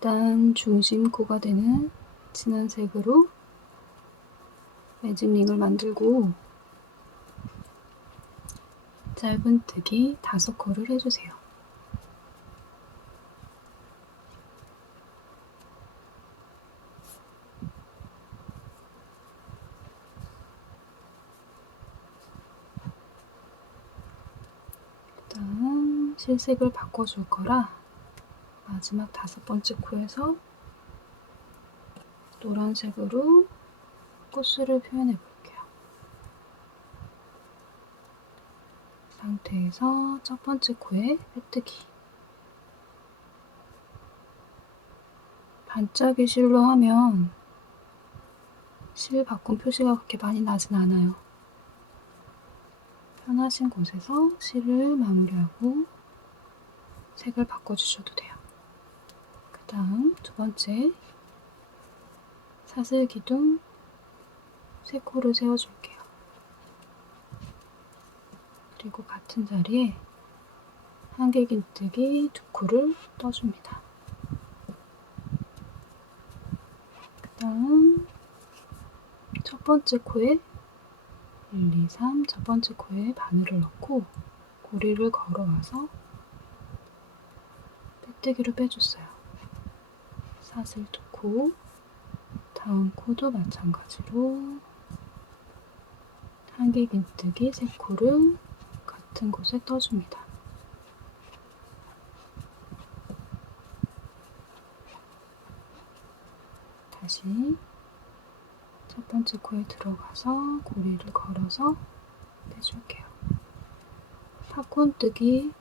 일단 중심코가 되는 진한 색으로 매직링을 만들고 짧은뜨기 5코를 해주세요. 일단 실색을 바꿔줄 거라 마지막 5번째 코에서 노란색으로 꽃술을 표현해 볼게요. 상태에서 첫 번째 코에 빼뜨기. 반짝이 실로 하면 실 바꿈 표시가 그렇게 많이 나진 않아요. 편하신 곳에서 실을 마무리하고 색을 바꿔주셔도 돼요. 그 다음 두 번째 사슬 기둥 3코를 세워줄게요. 그리고 같은 자리에 한길긴뜨기 2코를 떠줍니다. 그 다음 첫 번째 코에 1, 2, 3 첫 번째 코에 바늘을 넣고 고리를 걸어와서 빼뜨기로 빼줬어요. 사슬 2코, 다음 코도 마찬가지로 한길긴뜨기 3코를 같은 곳에 떠줍니다. 다시 첫 번째 코에 들어가서 고리를 걸어서 빼줄게요. 팝콘뜨기,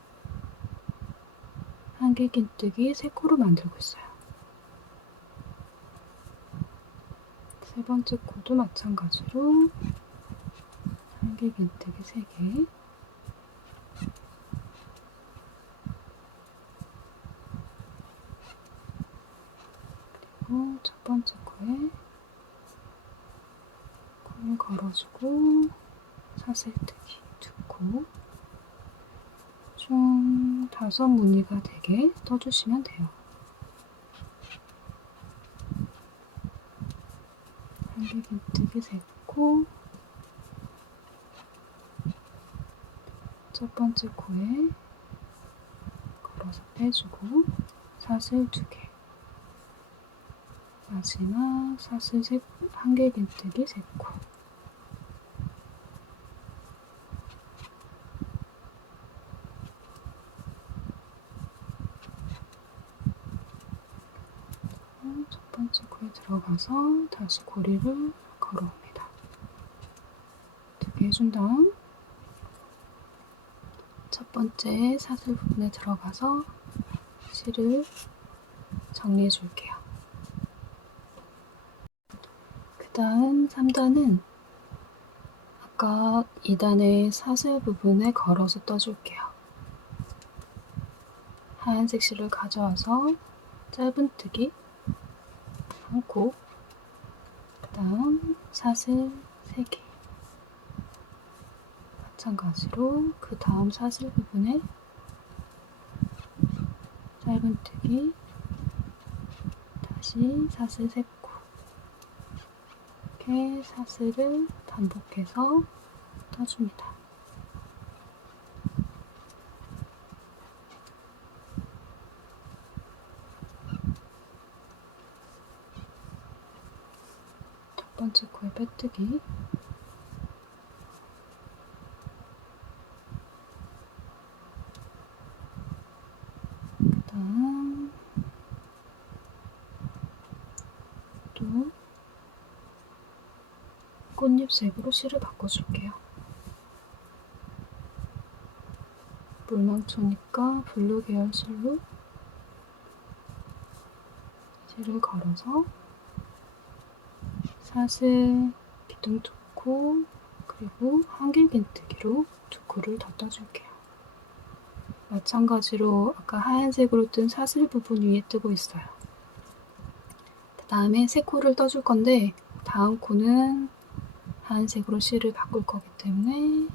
한길긴뜨기 3코로 만들고 있어요. 세 번째 코도 마찬가지로 한길긴뜨기 3개, 그리고 첫 번째 코에 코를 걸어주고 사슬뜨기 2코, 총 5무늬가 되게 떠주시면 돼요. 한길긴뜨기 3코, 첫 번째 코에 걸어서 빼주고 사슬 2개, 마지막 사슬 한길긴뜨기 3코, 첫 번째 코에 들어가서 다시 고리를 걸어옵니다. 2개 해준 다음 첫 번째 사슬 부분에 들어가서 실을 정리해 줄게요. 그 다음 3단은 아까 2단의 사슬 부분에 걸어서 떠줄게요. 하얀색 실을 가져와서 짧은뜨기 1코, 그 다음 사슬 3개, 마찬가지로 그 다음 사슬 부분에 짧은뜨기, 다시 사슬 3코, 이렇게 사슬을 반복해서 떠줍니다. 첫 번째 코에 빼뜨기, 그 다음 또 꽃잎색으로 실을 바꿔줄게요. 물망초니까 블루 계열 실로 실을 걸어서 사슬 기둥 2코, 그리고 한길긴뜨기로 2코를 더 떠줄게요. 마찬가지로 아까 하얀색으로 뜬 사슬 부분 위에 뜨고 있어요. 그 다음에 3코를 떠줄 건데 다음 코는 하얀색으로 실을 바꿀 거기 때문에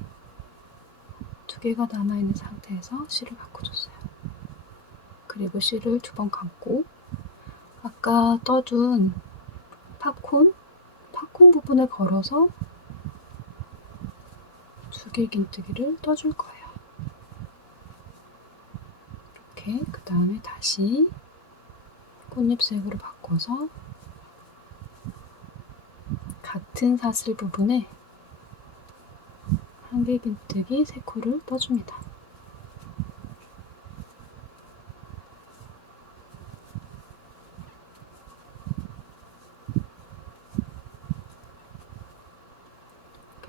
2개가 남아있는 상태에서 실을 바꿔줬어요. 그리고 실을 2번 감고 아까 떠둔 팝콘 부분에 걸어서 두길긴뜨기를 떠줄 거예요. 이렇게 그 다음에 다시 꽃잎색으로 바꿔서 같은 사슬 부분에 한길긴뜨기 3코를 떠줍니다.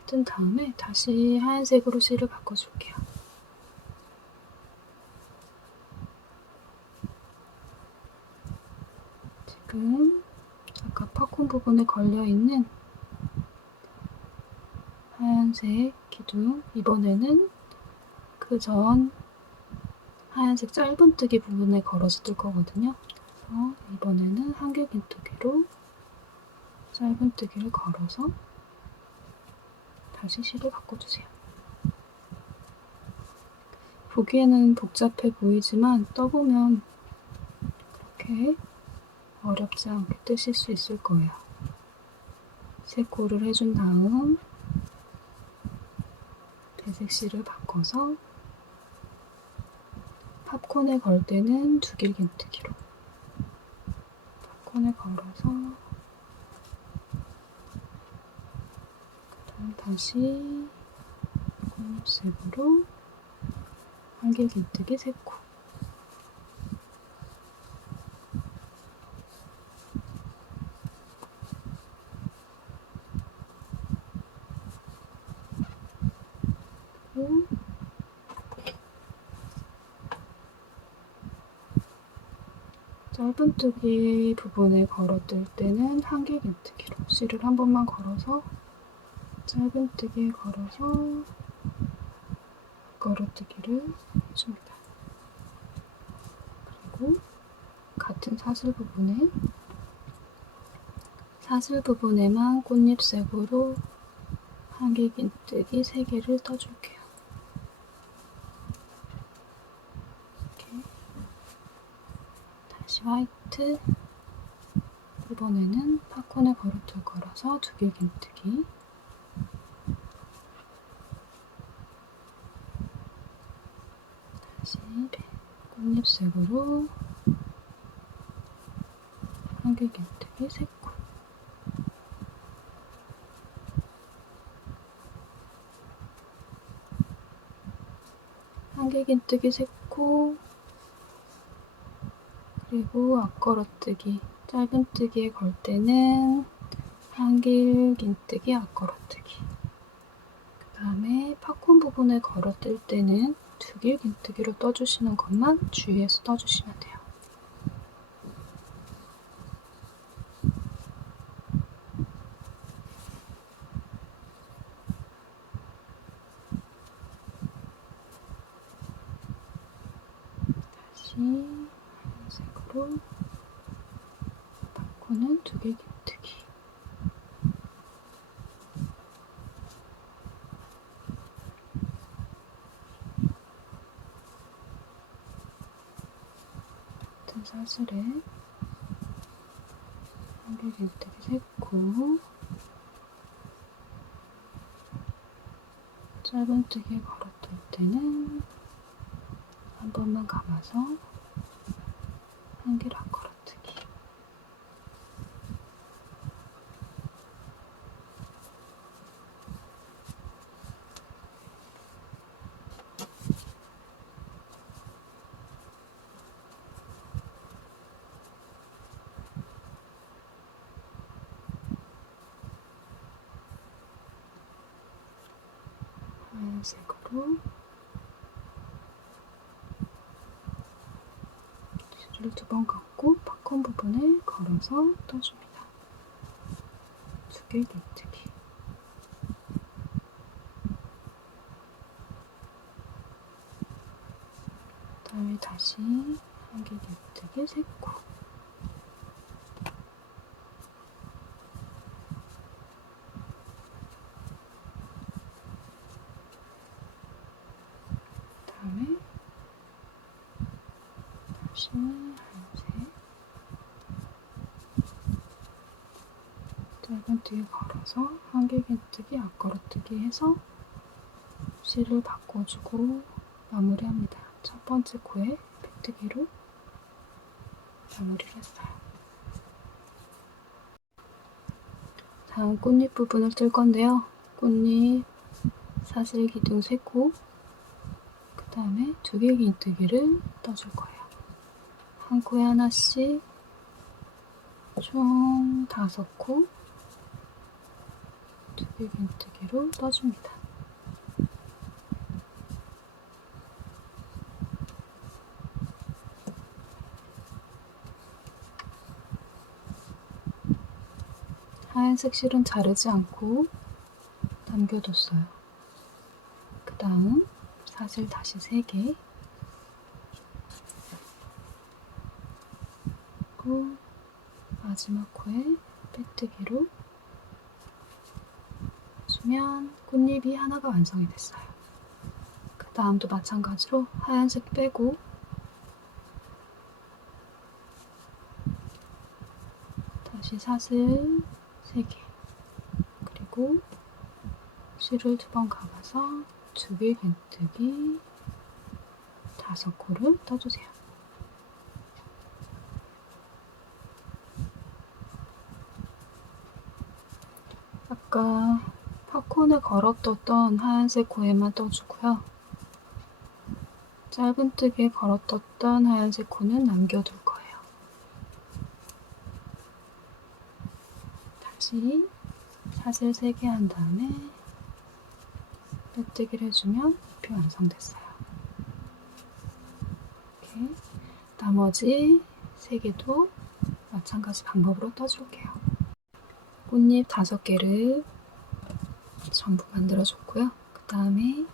뜬 다음에 다시 하얀색으로 실을 바꿔줄게요. 지금 아까 팝콘 부분에 걸려있는 하얀색 기둥, 이번에는 그 전 하얀색 짧은뜨기 부분에 걸어서 뜰 거거든요. 그래서 이번에는 한길긴뜨기로 짧은뜨기를 걸어서 다시 실을 바꿔주세요. 보기에는 복잡해 보이지만 떠보면 그렇게 어렵지 않게 뜨실 수 있을 거예요. 3코를 해준 다음 배색 실을 바꿔서 팝콘에 걸 때는 두길긴뜨기로 팝콘에 걸어서 그다음 다시 꽃잎색으로 한길긴뜨기 3코 그리고 짧은뜨기 부분에 걸어 뜰 때는 한길긴뜨기로 실을 한 번만 걸어서 짧은뜨기에 걸어서 걸어뜨기를 해줍니다. 그리고 같은 사슬 부분에만 꽃잎색으로 한길긴뜨기 3개를 떠줄게요. 이렇게 다시 화이트, 이번에는 팝콘에 걸어둘 거라서 두길긴뜨기 다시 꽃잎색으로 한길긴뜨기 3코 한길긴뜨기 3코 그리고 앞걸어뜨기 짧은뜨기에 걸 때는 한길긴뜨기 앞걸어뜨기 그 다음에 팝콘 부분에 걸어 뜰 때는 두길긴뜨기로 떠주시는 것만 주의해서 떠주시면 돼요. 다시 하얀색으로 팝콘은 두길긴뜨기 같은 사슬에 한길긴뜨기 3코 짧은뜨기에 걸어둘 때는 한 번만 감아서 한길 앞걸어뜨기 하얀색으로 줄을 2번 감고 팝콘 부분에 걸어서 떠줍니다. 두길긴뜨기 그다음에 다시 한길긴뜨기 3코 그다음에 다시 하얀색 짧은뜨기 걸어서 한길긴뜨기, 앞걸어뜨기 해서 실을 바꿔주고 마무리합니다. 첫 번째 코에 빼뜨기로 마무리를 했어요. 다음 꽃잎 부분을 뜰 건데요. 꽃잎 사슬기둥 3코, 그 다음에 2개 긴뜨기를 떠줄 거예요. 한 코에 하나씩 총 5코 2개 긴뜨기로 떠줍니다. 하얀색 실은 자르지 않고 남겨뒀어요. 그 다음 사슬 다시 3개, 그리고 마지막 코에 빼뜨기로 해주면 꽃잎이 하나가 완성이 됐어요. 그 다음도 마찬가지로 하얀색 빼고 다시 사슬 3개, 그리고 실을 2번 감아서 2개 긴뜨기 5코를 떠주세요. 아까 팝콘을 걸어떴던 하얀색 코에만 떠주고요. 짧은뜨기에 걸어떴던 하얀색 코는 남겨둘 거예요. 다시 사슬 3개 한 다음에 빼뜨기를 해주면 잎이 완성됐어요. 이렇게 나머지 3개도 마찬가지 방법으로 떠줄게요. 꽃잎 5개를 전부 만들어줬고요. 그 다음에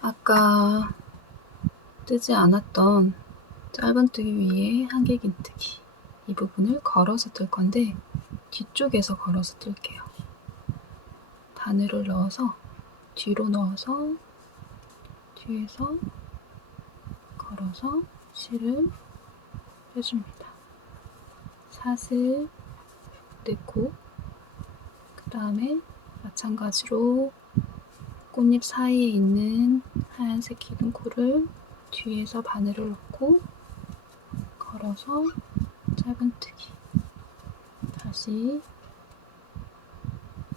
아까 뜨지 않았던 짧은뜨기 위에 한길긴뜨기, 이 부분을 걸어서 뜰 건데 뒤쪽에서 걸어서 뜰게요. 바늘을 넣어서 뒤로 넣어서 뒤에서 걸어서 실을 빼줍니다. 사슬 4코, 그 다음에 마찬가지로 꽃잎 사이에 있는 하얀색 기둥코를 뒤에서 바늘을 넣고 걸어서 짧은뜨기, 다시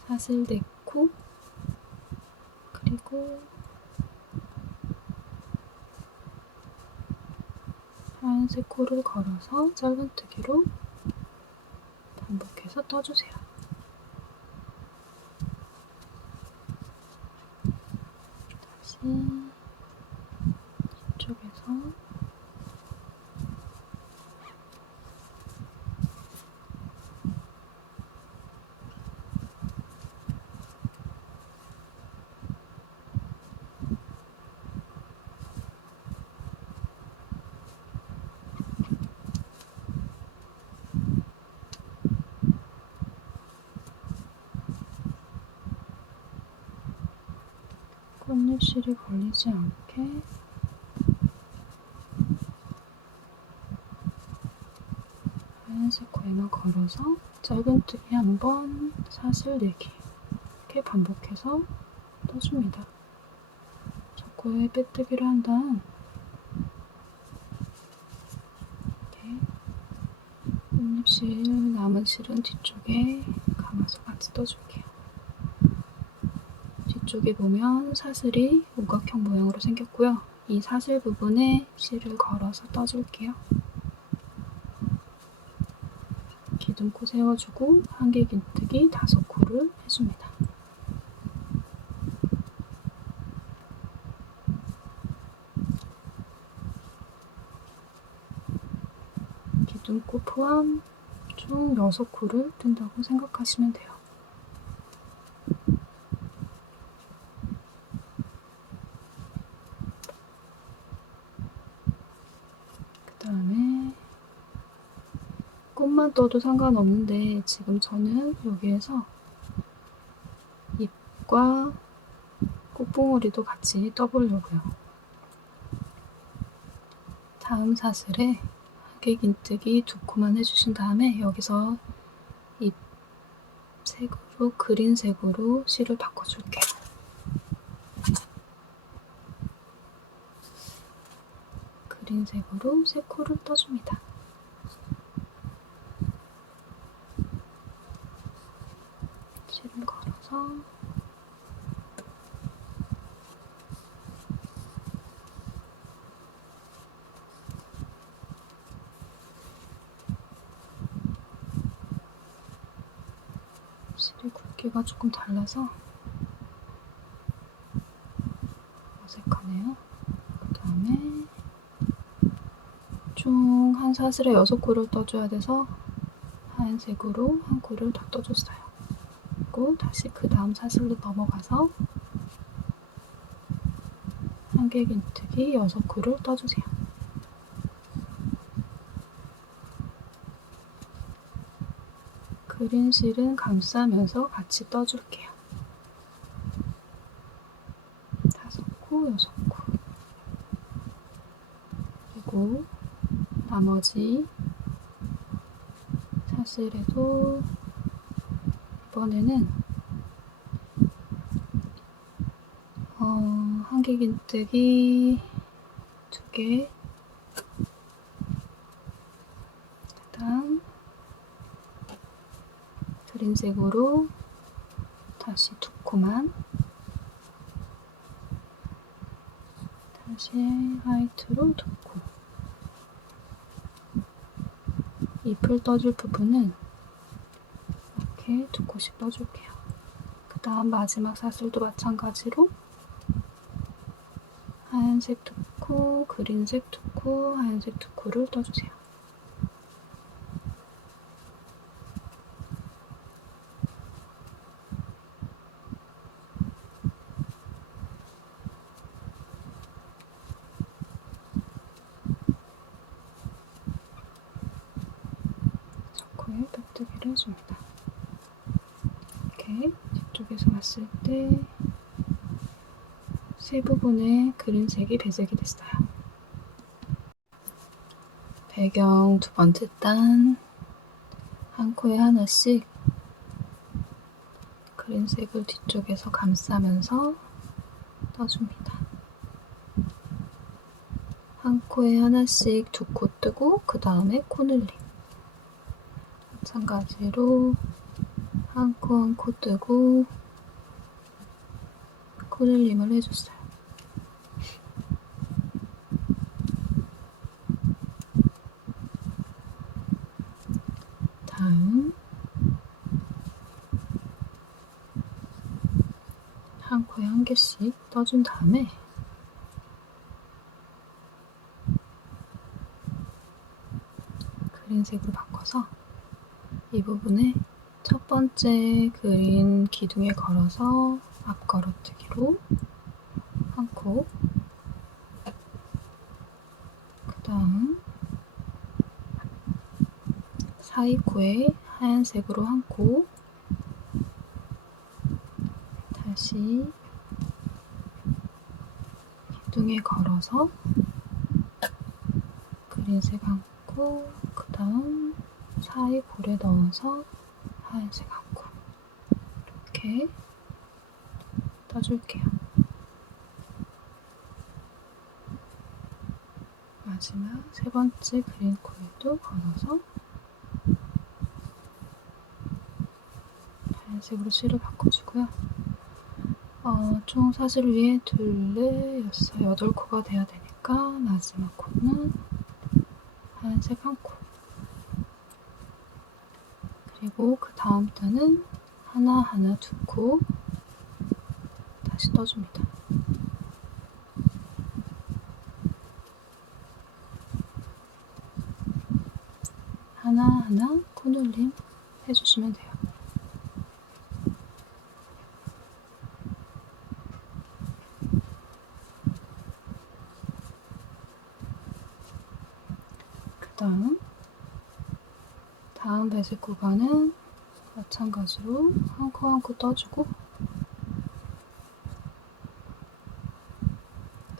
사슬 4코, 그리고 하얀색 코를 걸어서 짧은뜨기로 반복해서 떠주세요. 다시 뒤쪽에서 꽃잎실이 걸리지 않게 하얀색 코에만 걸어서 짧은뜨기 한번, 사슬 4개 이렇게 반복해서 떠줍니다. 첫 코에 빼뜨기를 한 다음 이렇게 꽃잎실 남은 실은 뒤쪽에 감아서 같이 떠줄게요. 뒤쪽에 보면 사슬이 우각형 모양으로 생겼고요. 이 사슬 부분에 실을 걸어서 떠줄게요. 기둥코 세워주고 한길긴뜨기 5코를 해줍니다. 기둥코 포함 총 6코를 뜬다고 생각하시면 돼요. 그 다음에 꽃만 떠도 상관없는데 지금 저는 여기에서 잎과 꽃봉오리도 같이 떠보려고요. 다음 사슬에 한길긴뜨기 2코만 해주신 다음에 여기서 색으로 그린색으로 실을 바꿔줄게요. 그린색으로 세 코를 떠줍니다. 실을 걸어서 실의 굵기가 조금 달라서 어색하네요. 그 다음에 총 한 사슬에 6코를 떠줘야 돼서 하얀색으로 한 코를 더 떠줬어요. 그리고 다시 그 다음 사슬로 넘어가서 한길긴뜨기 6코를 떠주세요. 그린 실은 감싸면서 같이 떠줄게요. 5코, 6코. 그리고 나머지 사슬에도 이번에는 한길긴뜨기 2개, 그다음 그린색으로 다시 2코만, 다시 화이트로 2코. 잎을 떠줄 부분은 이렇게 2코씩 떠줄게요. 그 다음 마지막 사슬도 마찬가지로 하얀색 2코, 그린색 2코, 하얀색 2코를 떠주세요. 코에 깍두기를 해줍니다. 이렇게 뒤쪽에서 봤을 때 세 부분의 그린색이 배색이 됐어요. 배경 두 번째 단 한 코에 하나씩 그린색을 뒤쪽에서 감싸면서 떠줍니다. 한 코에 하나씩 2코 뜨고 그 다음에 코늘림. 마찬가지로 한 코 한 코 뜨고 코늘림을 해줬어요. 다음 한 코에 한 개씩 떠준 다음에 그린색으로 바꿔서 이 부분에 첫 번째 그린 기둥에 걸어서 앞 걸어뜨기로 한 코, 그 다음 사이 코에 하얀색으로 한 코, 다시 기둥에 걸어서 그린색 한 코, 그 다음 사이 볼에 넣어서 하얀색 한 코, 이렇게 떠줄게요. 마지막 세 번째 그린 코에도 걸어서 하얀색으로 실을 바꿔주고요. 총 사슬 위에 2, 4, 6, 8코가 돼야 되니까 마지막 코는 하얀색 한 코, 그리고 그 다음 단은 하나하나 2코 다시 떠줍니다. 하나하나 코늘림 해주시면 돼요. 다음 배색 구간은 마찬가지로 한 코 한 코 떠주고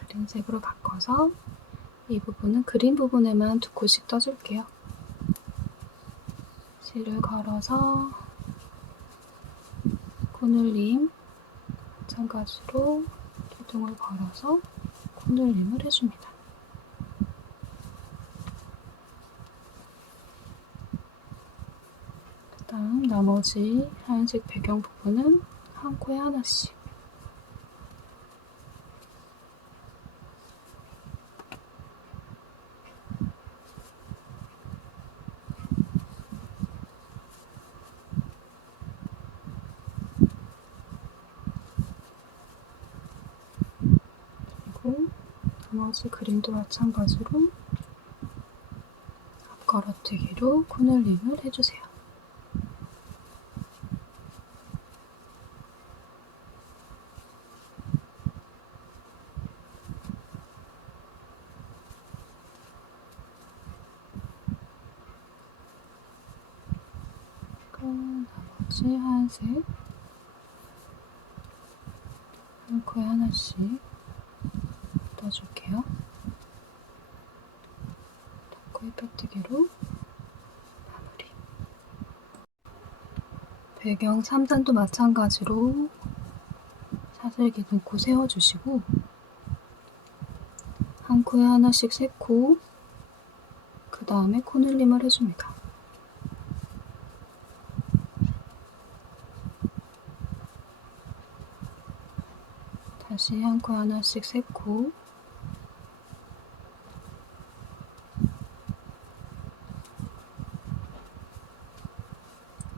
그린색으로 바꿔서 이 부분은 그린 부분에만 2코씩 떠줄게요. 실을 걸어서 코늘림 마찬가지로 기둥을 걸어서 코늘림을 해줍니다. 그 다음 나머지 하얀색 배경 부분은 한 코에 하나씩 그리고 나머지 그림도 마찬가지로 앞걸어뜨기로 코늘림을 해주세요. 나머지 하얀색 한 코에 하나씩 넣어줄게요. 닫고 펴뜨기로 마무리. 배경 3단도 마찬가지로 사슬기 놓고 세워주시고 한 코에 하나씩 세코 그 다음에 코늘림을 해줍니다. 다시 한 코에 하나씩 세코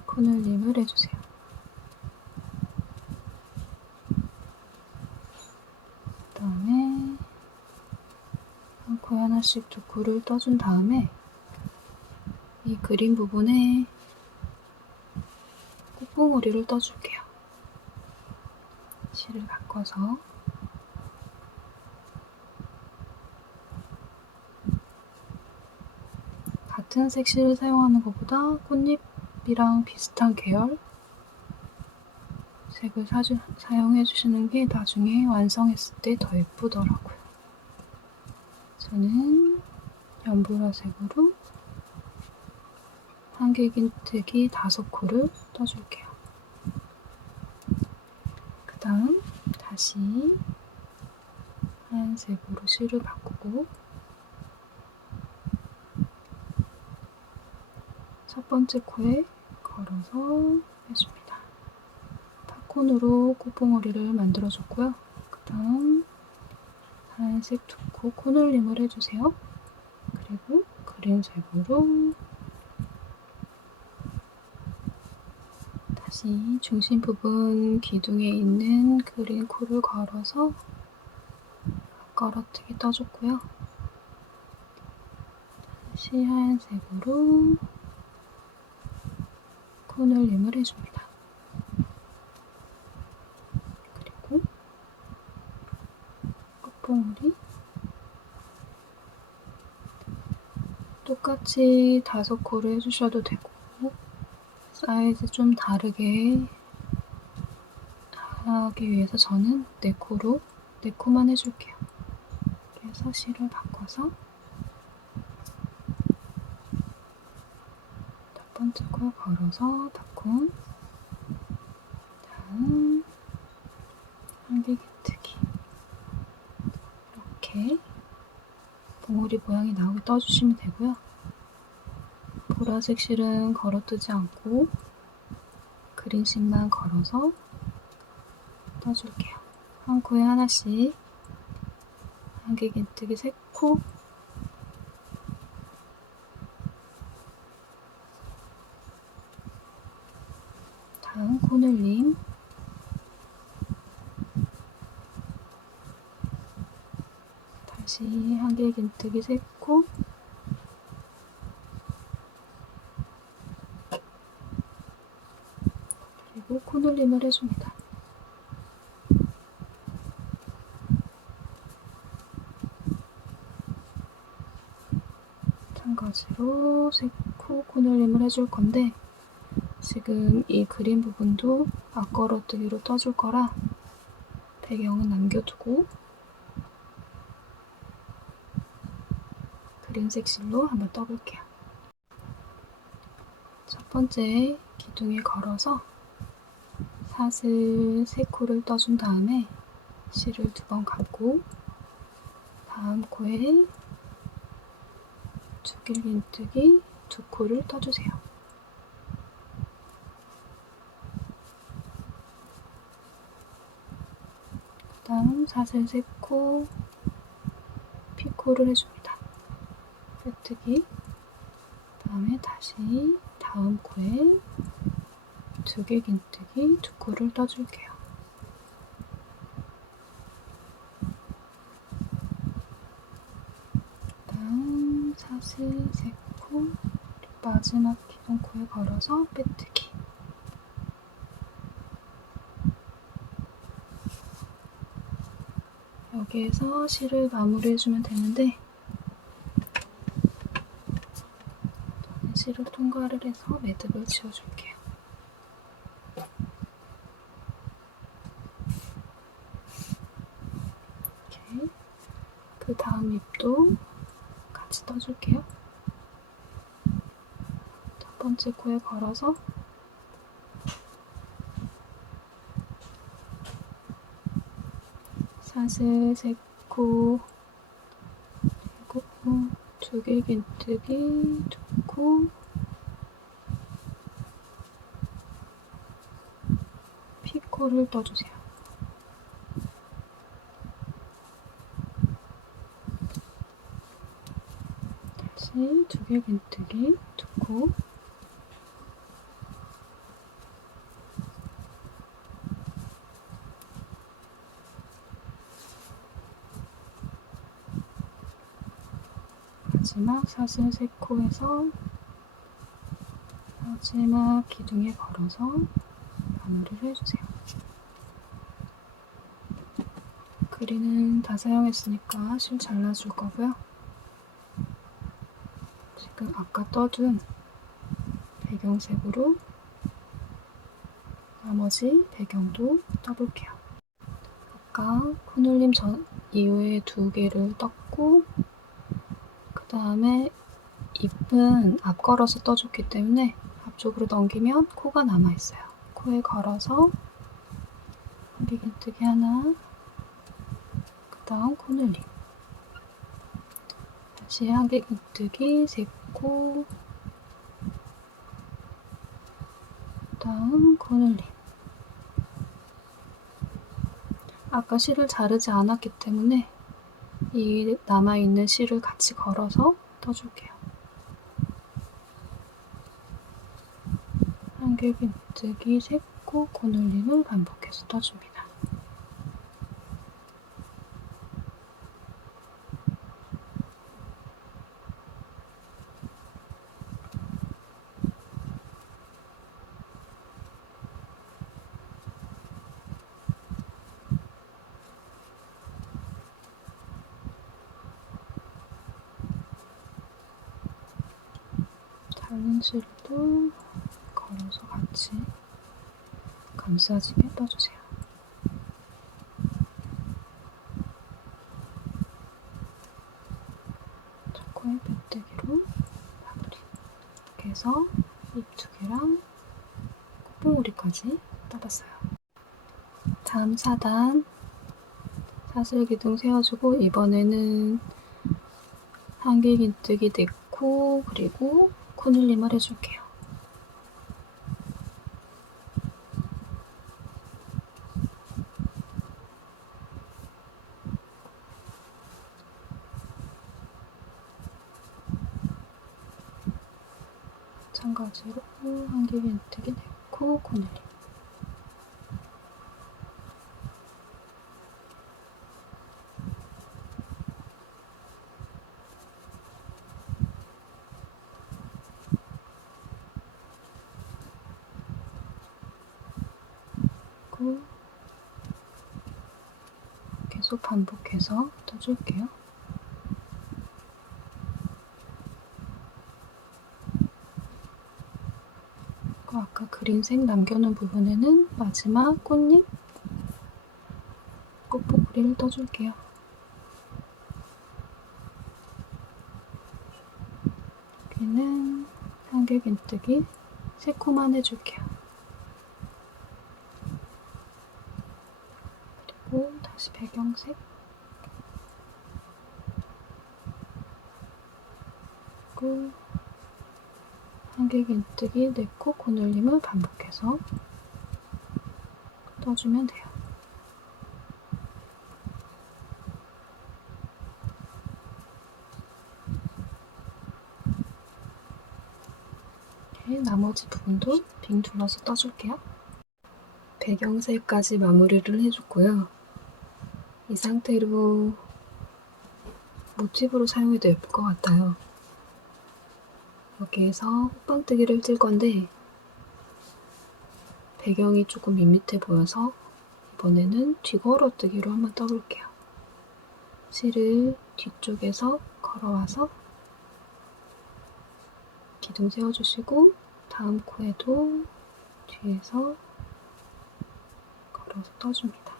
코늘림을 해주세요. 그 다음에 한 코에 하나씩 두 코를 떠준 다음에 이 그림 부분에 꽃봉오리를 떠줄게요. 실을 바꿔서 같은 색 실을 사용하는 것보다 꽃잎이랑 비슷한 계열 색을 사용해 주시는 게 나중에 완성했을 때 더 예쁘더라고요. 저는 연보라색으로 한길긴뜨기 5코를 떠줄게요. 그 다음 다시 하얀색으로 실을 바꾸고 첫 번째 코에 걸어서 해줍니다. 팝콘으로 꽃봉오리를 만들어줬고요. 그 다음 하얀색 2코 코늘림을 해주세요. 그리고 그린색으로 다시 중심 부분 기둥에 있는 그린 코를 걸어서 앞걸어뜨기 떠줬고요. 다시 하얀색으로 코늘림을 해줍니다. 그리고 꽃봉오리 똑같이 5코를 해주셔도 되고 사이즈 좀 다르게 하기 위해서 저는 4코만 해줄게요. 그래서 실을 바꿔서 첫 번째 코 걸어서 팝콘 다음 한길긴뜨기 이렇게 봉오리 모양이 나오게 떠주시면 되고요. 보라색 실은 걸어뜨지 않고 그린실만 걸어서 떠줄게요. 한 코에 하나씩 한길긴뜨기 3코 다음 코늘림 다시 한길긴뜨기 3코 그리고 코늘림을 해줍니다. 마찬가지로 3코 코늘림을 해줄 건데 지금 이 그림 부분도 앞걸어뜨기로 떠줄 거라 배경은 남겨두고 그린색 실로 한번 떠볼게요. 첫 번째 기둥에 걸어서 사슬 3코를 떠준 다음에 실을 2번 감고 다음 코에 죽일긴뜨기 2코를 떠주세요. 그 다음 사슬 3코 피코를 해줍니다. 빼뜨기 다음에 다시 다음 코에 죽일긴뜨기 2코를 떠줄게요. 다음 사슬 3코 마지막 기둥코에 걸어서 빼뜨기 여기에서 실을 마무리해주면 되는데 저는 실을 통과를 해서 매듭을 지어줄게요. 이렇게 그 다음 잎도 같이 떠줄게요. 첫 번째 코에 걸어서 사슬 3코 그리고 죽일긴뜨기 2코 피코를 떠주세요. 다시 죽일긴뜨기 2코 마지막 사슬 3코에서 마지막 기둥에 걸어서 마무리를 해주세요. 그리는 다 사용했으니까 실 잘라줄 거고요. 지금 아까 떠준 배경색으로 나머지 배경도 떠볼게요. 아까 코눌림 전 이후에 2개를 떴고 그 다음에 잎은 앞걸어서 떠줬기 때문에 앞쪽으로 넘기면 코가 남아있어요. 코에 걸어서 한길긴뜨기 하나 그 다음 코눌림 다시 한길긴뜨기 3코 그 다음 코눌림 아까 실을 자르지 않았기 때문에 이 남아있는 실을 같이 걸어서 떠줄게요. 한길긴뜨기 3코 코눌림을 반복해서 떠줍니다. 다른 실도 걸어서 같이 감싸지게 떠주세요. 첫 코에 빼뜨기로 마무리. 이렇게 해서 잎 2개랑 꽃봉오리까지 떠봤어요. 다음 4단 사슬 기둥 세워주고 이번에는 한길긴뜨기 4코 그리고 코눌림을 해줄게요. 마찬가지로 한길긴뜨기 4코 코눌림 계속 반복해서 떠줄게요. 아까 그린색 남겨놓은 부분에는 마지막 꽃잎 꽃봉오리를 떠줄게요. 여기는 한길긴뜨기 3코만 해줄게요. 그리고 다시 배경색, 그리고 한길긴뜨기, 네코, 코늘림을 반복해서 떠주면 돼요. 이렇게 나머지 부분도 빙 둘러서 떠줄게요. 배경색까지 마무리를 해줬고요. 이 상태로 모티브로 사용해도 예쁠 것 같아요. 여기에서 호빵뜨기를 뜰 건데 배경이 조금 밋밋해 보여서 이번에는 뒤걸어뜨기로 한번 떠볼게요. 실을 뒤쪽에서 걸어와서 기둥 세워주시고 다음 코에도 뒤에서 걸어서 떠줍니다.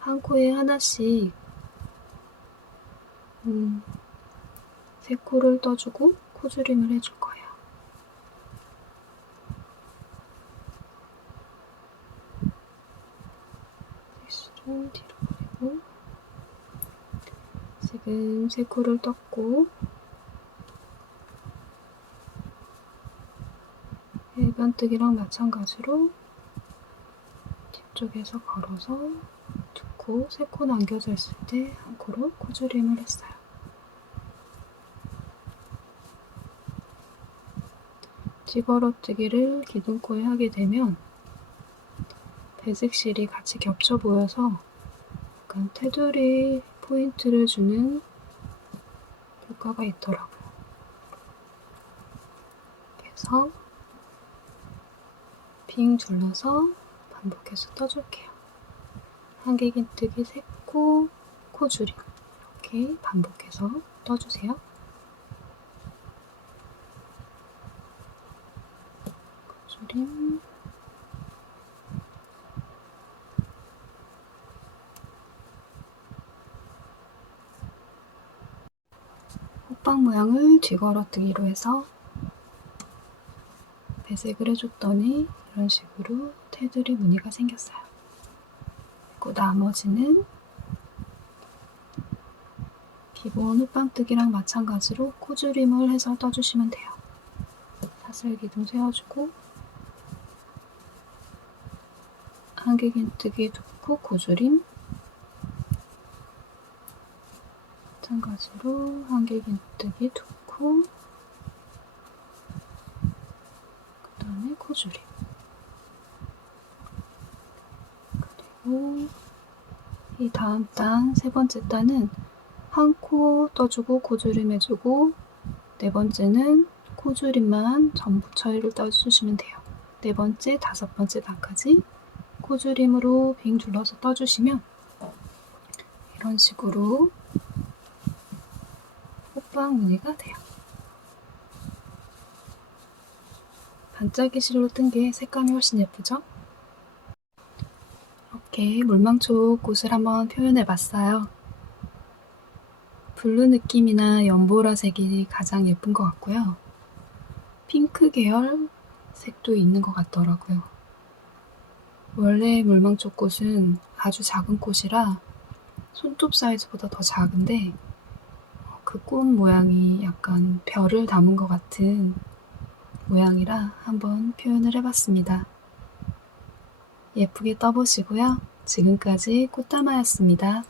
한 코에 하나씩 세 코를 떠주고 코줄임을 해줄 거예요. 섹시를 뒤로 버리고 지금 세 코를 떴고 일반뜨기랑 마찬가지로 뒤쪽에서 걸어서 두 코, 세 코 남겨져 있을 때 한 코로 코줄임을 했어요. 뒤걸어뜨기를 기둥코에 하게 되면 배색실이 같이 겹쳐 보여서 약간 테두리 포인트를 주는 효과가 있더라고요. 그래서 빙 둘러서 반복해서 떠줄게요. 한길긴뜨기 3코, 코줄임 이렇게 반복해서 떠주세요. 코줄임 호빵 모양을 뒤걸어뜨기로 해서 배색을 해줬더니 이런 식으로 테두리 무늬가 생겼어요. 그리고 나머지는 기본 호빵뜨기랑 마찬가지로 코줄임을 해서 떠주시면 돼요. 사슬 기둥 세워주고 한길긴뜨기 2코, 코줄임 마찬가지로 한길긴뜨기 2코 그 다음에 코줄임 그리고 이 다음 단, 세 번째 단은 한 코 떠주고 코줄임 해주고 네 번째는 코줄임만 전부 처리를 떠주시면 돼요. 네 번째, 다섯 번째 단까지 코줄임으로 빙 둘러서 떠주시면 이런 식으로 호빵 무늬가 돼요. 반짝이 실로 뜬 게 색감이 훨씬 예쁘죠? 이렇게 물망초 꽃을 한번 표현해봤어요. 블루 느낌이나 연보라색이 가장 예쁜 것 같고요. 핑크 계열 색도 있는 것 같더라고요. 원래 물망초 꽃은 아주 작은 꽃이라 손톱 사이즈보다 더 작은데 그 꽃 모양이 약간 별을 담은 것 같은 모양이라 한번 표현을 해봤습니다. 예쁘게 떠보시고요. 지금까지 꽃다마였습니다.